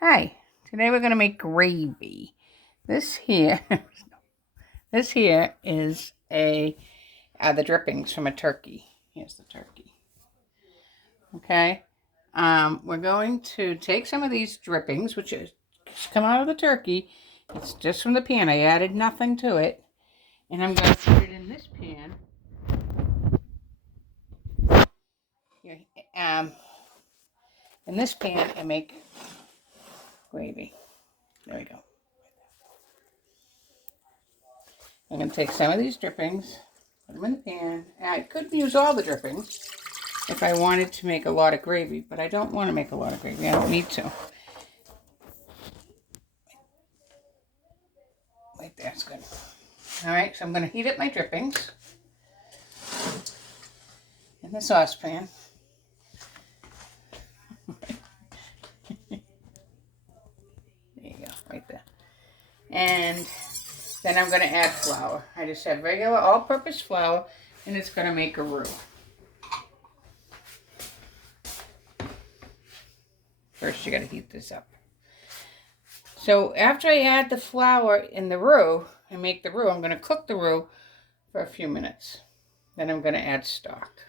Hi, today we're going to make gravy. This here, this here is the drippings from a turkey. Here's the turkey. Okay, we're going to take some of these drippings, which is come out of the turkey. It's just from the pan. I added nothing to it, and I'm going to put it in this pan. Here, in this pan, and make gravy. There we go. I'm going to take some of these drippings, put them in the pan. And I could use all the drippings if I wanted to make a lot of gravy, but I don't want to make a lot of gravy. I don't need to. Right there's good. All right, so I'm going to heat up my drippings in the saucepan. There you go, right there. And then I'm going to add flour. I just have regular all-purpose flour, and it's going to make a roux. First, you got to heat this up. So after I add the flour in the roux and make the roux, I'm going to cook the roux for a few minutes. Then I'm going to add stock.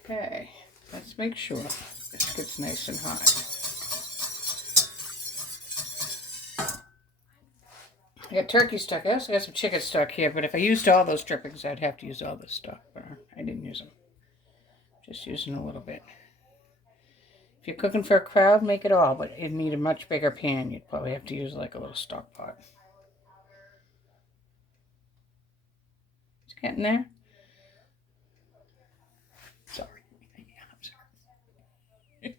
Okay, let's make sure this gets nice and hot. I got turkey stock. I also got some chicken stock here, but if I used all those drippings, I'd have to use all this stock, but I didn't use them. Just using a little bit. If you're cooking for a crowd, make it all, but it'd need a much bigger pan. You'd probably have to use like a little stock pot. It's getting there. Sorry. Yeah, I'm sorry.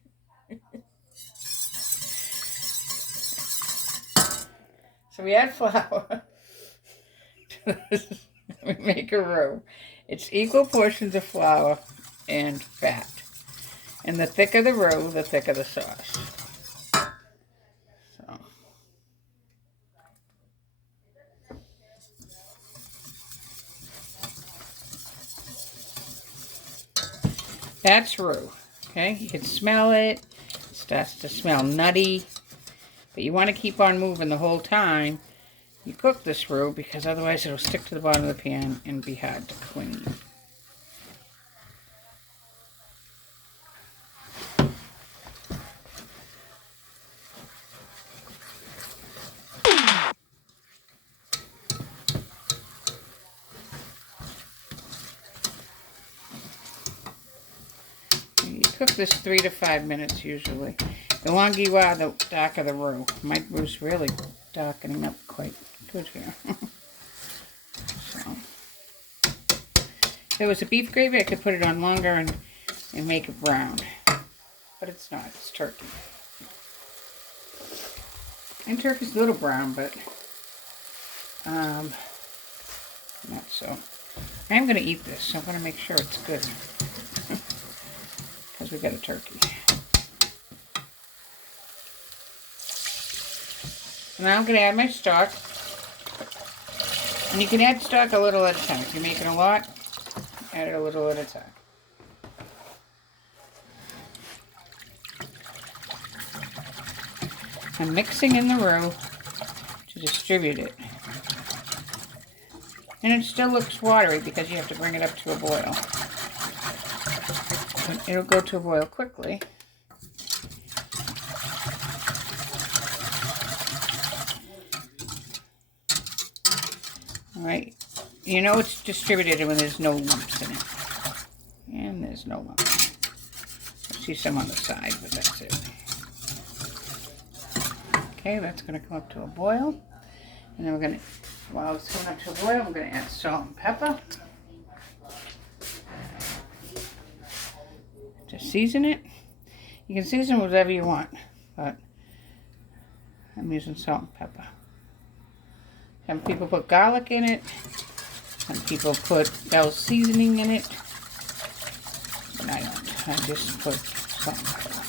So we add flour to this. We make a roux. It's equal portions of flour and fat. And the thicker the roux, the thicker the sauce. So. That's roux. Okay, you can smell it. It starts to smell nutty. But you want to keep on moving the whole time you cook this roux, because otherwise it'll stick to the bottom of the pan and be hard to clean. You cook this 3 to 5 minutes usually. The longer you are, the darker the roux. My roux's really darkening up quite good here. So, if it was a beef gravy, I could put it on longer and make it brown. But it's not. It's turkey. And turkey's a little brown, but not so. I am going to eat this, so I'm going to make sure it's good. Because we got a turkey. So now I'm going to add my stock. And you can add stock a little at a time. If you're making a lot, add it a little at a time. I'm mixing in the roux to distribute it. And it still looks watery because you have to bring it up to a boil. And it'll go to a boil quickly. Alright, you know it's distributed when there's no lumps in it. And there's no lumps. I see some on the side, but that's it. Okay, that's going to come up to a boil. And then we're going to, while it's coming up to a boil, I'm going to add salt and pepper to season it. You can season whatever you want, but I'm using salt and pepper. Some people put garlic in it. Some people put Bell's seasoning in it. But I don't. I just put salt and pepper.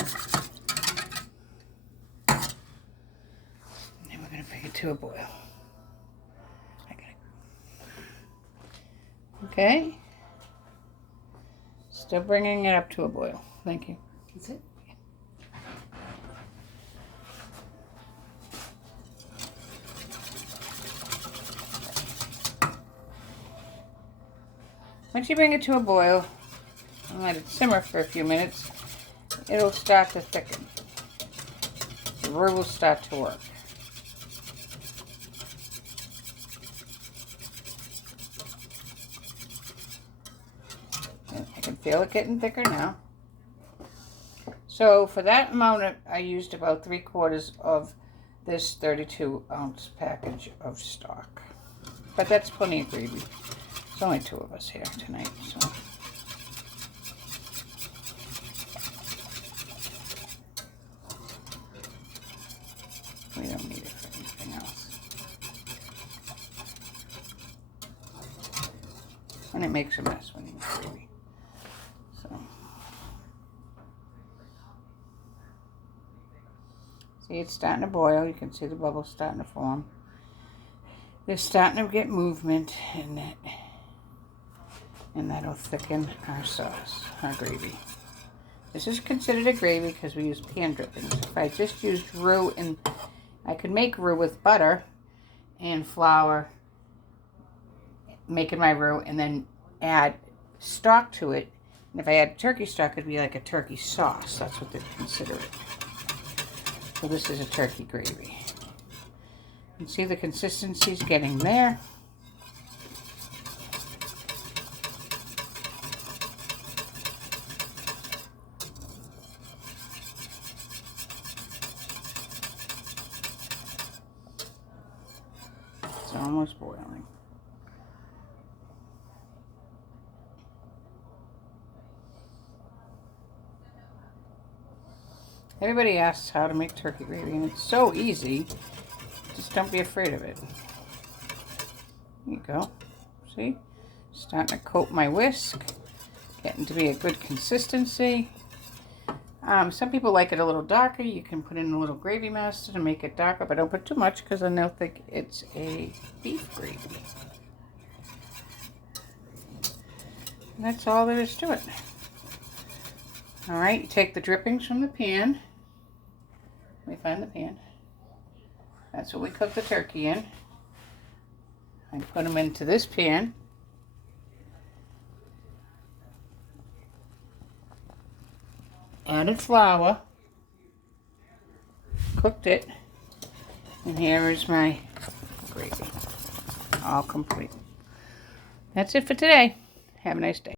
And then we're going to bring it to a boil. Okay. Still bringing it up to a boil. Thank you. That's it. Once you bring it to a boil and let it simmer for a few minutes, it'll start to thicken. The roux will start to work. And I can feel it getting thicker now. So for that amount, I used about 3/4 of this 32-ounce package of stock. But that's plenty of gravy. There's only 2 of us here tonight, so. We don't need it for anything else. And it makes a mess when you make gravy. So. See, it's starting to boil. You can see the bubbles starting to form. They're starting to get movement in it. And that'll thicken our sauce, our gravy. This is considered a gravy because we use pan drippings. If I just used roux, and I could make roux with butter and flour, making my roux, and then add stock to it. And if I add turkey stock, it'd be like a turkey sauce. That's what they consider it. So this is a turkey gravy. You can see the consistency's getting there. It's almost boiling. Everybody asks how to make turkey gravy, and it's so easy. Just don't be afraid of it. There you go. See? Starting to coat my whisk. Getting to be a good consistency. Some people like it a little darker. You can put in a little gravy master to make it darker, but don't put too much because then they'll think it's a beef gravy. And that's all there is to it. Alright, you take the drippings from the pan. Let me find the pan. That's what we cook the turkey in. I put them into this pan. Added flour. Cooked it. And here is my gravy. All complete. That's it for today. Have a nice day.